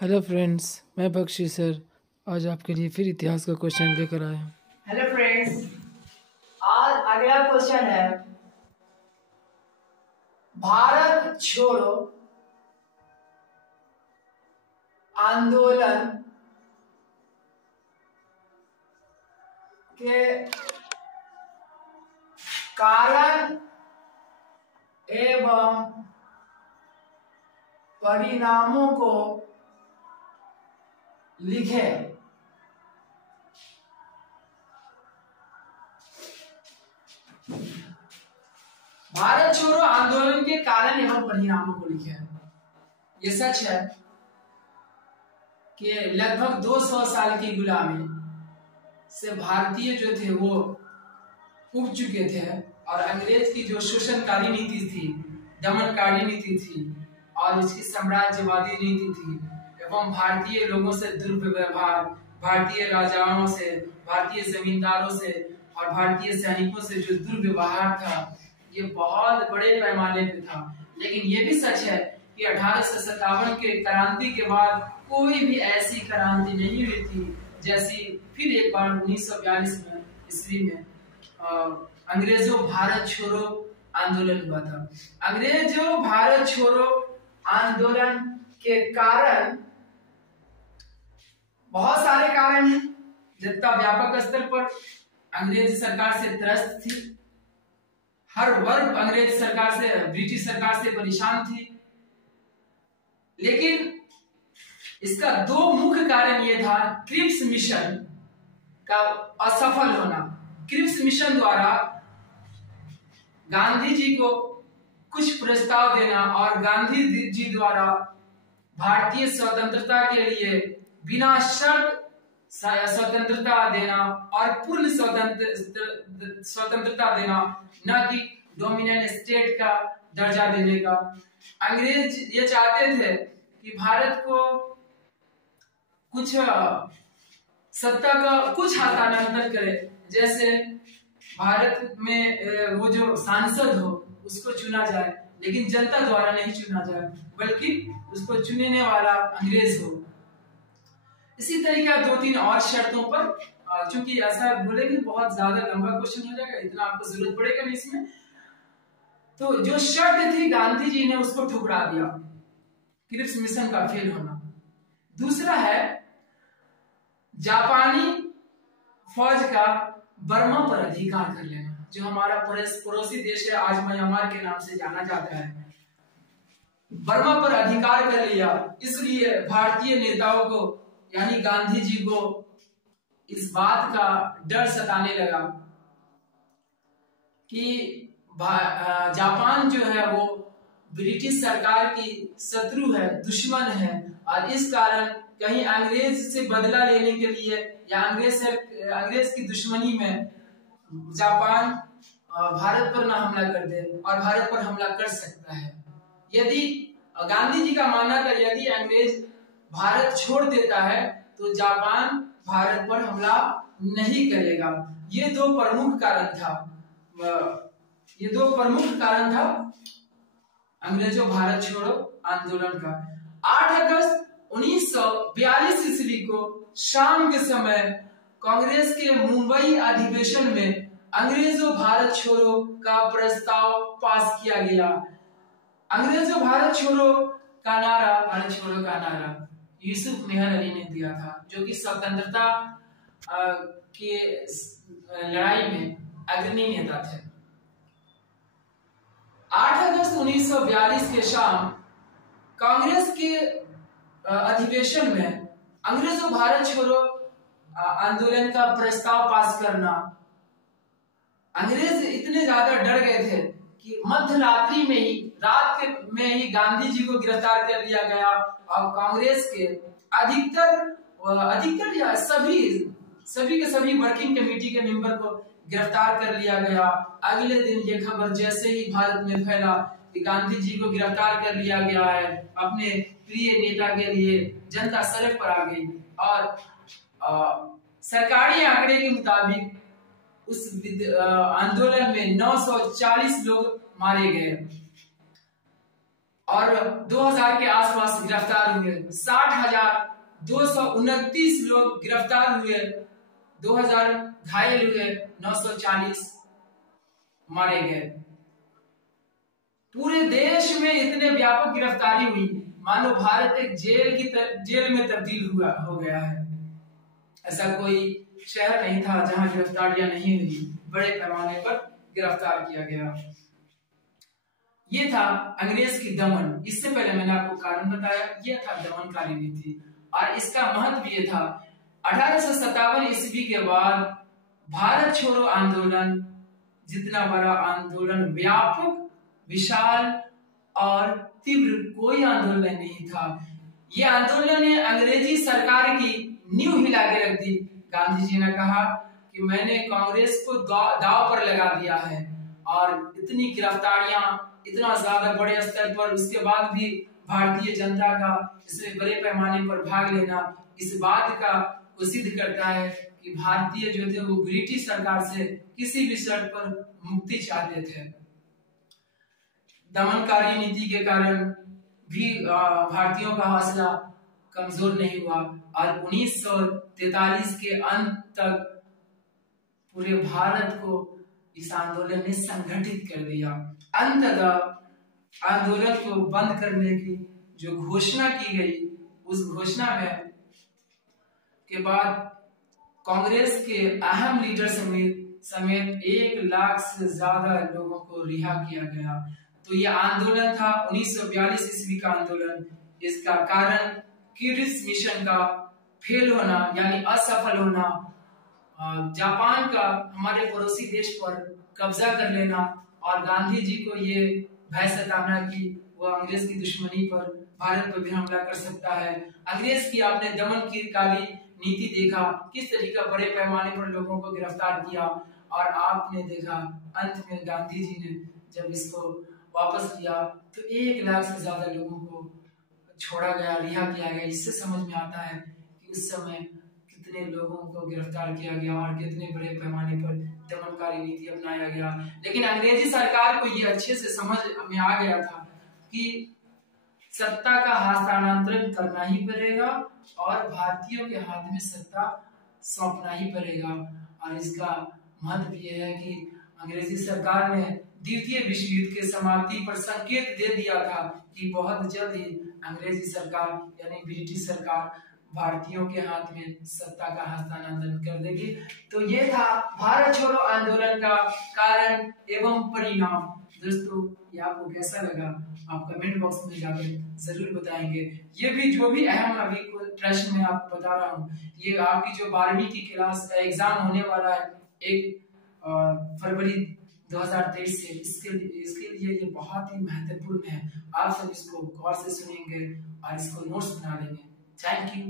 Hello friends, मैं Bakshi sir आज आपके लिए फिर इतिहास का क्वेश्चन लेकर आया हूँ। हेलो फ्रेंड्स, आज अगला क्वेश्चन है भारत छोड़ो आंदोलन के कारण एवं परिणामों को लिखें। भारत छोड़ो आंदोलन के कारण एवं परिणामों को लिखे। ये सच है कि लगभग 200 साल की गुलामी से भारतीय जो थे वो उब चुके थे और अंग्रेज की जो शोषणकारी नीति थी, दमनकारी नीति थी और उसकी साम्राज्यवादी नीति थी एवं भारतीय लोगों से दुर्व्यवहार, भारतीय राजाओं से, भारतीय जमींदारों से और भारतीय सैनिकों से जो दुर्व्यवहार था, ये बहुत बड़े पैमाने पे था। लेकिन ये भी सच है कि 1857 के क्रांति के बाद कोई भी ऐसी क्रांति नहीं हुई थी जैसी फिर एक बार 1942 में ईस्वी में अंग्रेजों भारत छोड़ो आंदोलन हुआ था। अंग्रेजों भारत छोड़ो आंदोलन के कारण बहुत सारे कारण हैं। जनता व्यापक स्तर पर अंग्रेज सरकार से त्रस्त थी, हर वर्ग अंग्रेज सरकार से, ब्रिटिश सरकार से परेशान थी। लेकिन इसका दो मुख्य कारण यह था, क्रिप्स मिशन का असफल होना। क्रिप्स मिशन द्वारा गांधी जी को कुछ प्रस्ताव देना और गांधी जी द्वारा भारतीय स्वतंत्रता के लिए बिना शर्त स्वतंत्रता देना और पूर्ण स्वतंत्रता देना, न कि डोमिनेंट स्टेट का दर्जा देने का। अंग्रेज ये चाहते थे कि भारत को कुछ सत्ता का कुछ हस्तांतरण करे, जैसे भारत में वो जो सांसद हो उसको चुना जाए, लेकिन जनता द्वारा नहीं चुना जाए बल्कि उसको चुनने वाला अंग्रेज हो। इसी तरीके दो तीन और शर्तों पर, चूंकि ऐसा बोलेंगे बहुत ज्यादा लंबा क्वेश्चन हो जाएगा, इतना आपको जरूरत पड़ेगा नहीं इसमें। तो जो शर्त थी गांधी जी ने उसको ठुकरा दिया, क्रिप्स मिशन का फेल होना। दूसरा है जापानी फौज का बर्मा पर अधिकार कर लेना, जो हमारा पड़ोसी देश है, आज म्यांमार के नाम से जाना जाता है। बर्मा पर अधिकार कर लिया, इसलिए भारतीय नेताओं को यानी गांधी जी को इस बात का डर सताने लगा कि जापान जो है वो ब्रिटिश सरकार की शत्रु है, दुश्मन है, और इस कारण कहीं अंग्रेज से बदला लेने के लिए या अंग्रेज की दुश्मनी में जापान भारत पर ना हमला कर दे, और भारत पर हमला कर सकता है। यदि गांधी जी का मानना था यदि अंग्रेज भारत छोड़ देता है तो जापान भारत पर हमला नहीं करेगा। ये दो प्रमुख कारण था अंग्रेजों भारत छोड़ो आंदोलन का। 8 अगस्त 1942 ईस्वी को शाम के समय कांग्रेस के मुंबई अधिवेशन में अंग्रेजों भारत छोड़ो का प्रस्ताव पास किया गया। अंग्रेजों भारत छोड़ो का नारा यूसुफ मेहर अली ने दिया था, जो कि स्वतंत्रता के लड़ाई में अग्रणी नेता थे। 8 अगस्त 1942 के शाम कांग्रेस के अधिवेशन में अंग्रेजों भारत छोड़ो आंदोलन का प्रस्ताव पास करना, अंग्रेज इतने ज्यादा डर गए थे कि मध्य रात्रि में ही गांधी जी को गिरफ्तार कर लिया गया और कांग्रेस के अधिकतर या सभी के सभी वर्किंग कमेटी के मेंबर को गिरफ्तार कर लिया गया। अगले दिन ये खबर जैसे ही भारत में फैला कि गांधी जी को गिरफ्तार कर लिया गया है अपने प्रिय नेता के लिए, जनता सड़क पर आ गई और सरकारी आंकड़े के मुताबिक उस आंदोलन में 940 लोग मारे गए। और 2000 के आसपास गिरफ्तार हुए। 60,229 लोग गिरफ्तार हुए, 2000 घायल हुए, 940 मारे गए। पूरे देश में इतने व्यापक गिरफ्तारी हुई, मानो भारत एक जेल में तब्दील हो गया है। ऐसा कोई शहर नहीं था जहां गिरफ्तारियां नहीं हुई, बड़े पैमाने पर गिरफ्तार किया गया। ये था अंग्रेज की दमन। इससे पहले मैंने आपको कारण बताया, यह था दमनकारी नीति। और इसका महत्व ये था, 1857 ईस्वी के बाद भारत छोड़ो आंदोलन जितना बड़ा आंदोलन, व्यापक, विशाल और तीव्र कोई आंदोलन नहीं था। ये आंदोलन ने अंग्रेजी सरकार की नींव हिला के रख दी। गांधी जी ने कहा कि मैंने कांग्रेस को दांव पर लगा दिया है, और इतनी गिरफ्तारियां, इतना ज्यादा बड़े स्तर पर, उसके बाद भी भारतीय जनता का इसमें बड़े पैमाने पर भाग लेना इस बात का को सिद्ध करता है कि भारतीय जो थे वो ब्रिटिश सरकार से किसी भी शर्त पर मुक्ति चाहते थे। दमनकारी नीति के कारण भी भारतीयों का हौसला कमजोर नहीं हुआ, और 1943 के अंत तक पूरे भारत को इस आंदोलन ने संगठित कर दिया। अंततः आंदोलन को बंद करने की जो घोषणा की गई, उस घोषणा में के बाद कांग्रेस के अहम लीडर समेत 1 लाख से ज्यादा लोगों को रिहा किया गया। तो यह आंदोलन था 1942 ईस्वी का आंदोलन। इसका कारण क्यूरिस मिशन का फेल होना, यानी असफल होना, जापान का हमारे पड़ोसी देश पर कब्जा कर लेना, और गांधी जी को ये भय सताना कि वो अंग्रेज की दुश्मनी पर भारत पर भी हमला कर सकता है। अंग्रेज की आपने दमन की काली नीति देखा, किस तरीके बड़े पैमाने पर लोगों को गिरफ्तार किया, और आपने देखा अंत में गांधी जी ने जब इसको वापस लिया तो 1 लाख से ज्यादा लोगों को छोड़ा गया, रिहा किया गया। इससे समझ में आता है कि उस समय कितने लोगों को गिरफ्तार किया गया और कितने बड़े पैमाने पर दमनकारी नीति अपनाया गया। लेकिन अंग्रेजी सरकार को यह अच्छे से समझ में आ गया था कि सत्ता का हस्तांतरण करना ही पड़ेगा और भारतीयों के हाथ में सत्ता सौंपना ही पड़ेगा। और इसका महत्व यह है कि अंग्रेजी सरकार ने द्वितीय विश्व युद्ध के समाप्ति पर संकेत दे दिया था कि बहुत जल्द ही अंग्रेजी सरकार यानी ब्रिटिश सरकार भारतीयों के हाथ में सत्ता का हस्तांतरण कर देगी। तो ये था भारत छोड़ो आंदोलन का कारण एवं परिणाम। दोस्तों, ये आपको कैसा लगा आप कमेंट बॉक्स में जाकर जरूर बताएंगे। ये भी जो भी अहम अभी प्रश्न मैं आपको बता रहा हूँ, ये आपकी जो 12वीं की क्लास एग्जाम होने वाला है 1 फरवरी 2023 से, इसके लिए ये बहुत ही महत्वपूर्ण है। आप सब इसको गौर से सुनेंगे और इसको नोट्स बना लेंगे। Thank you.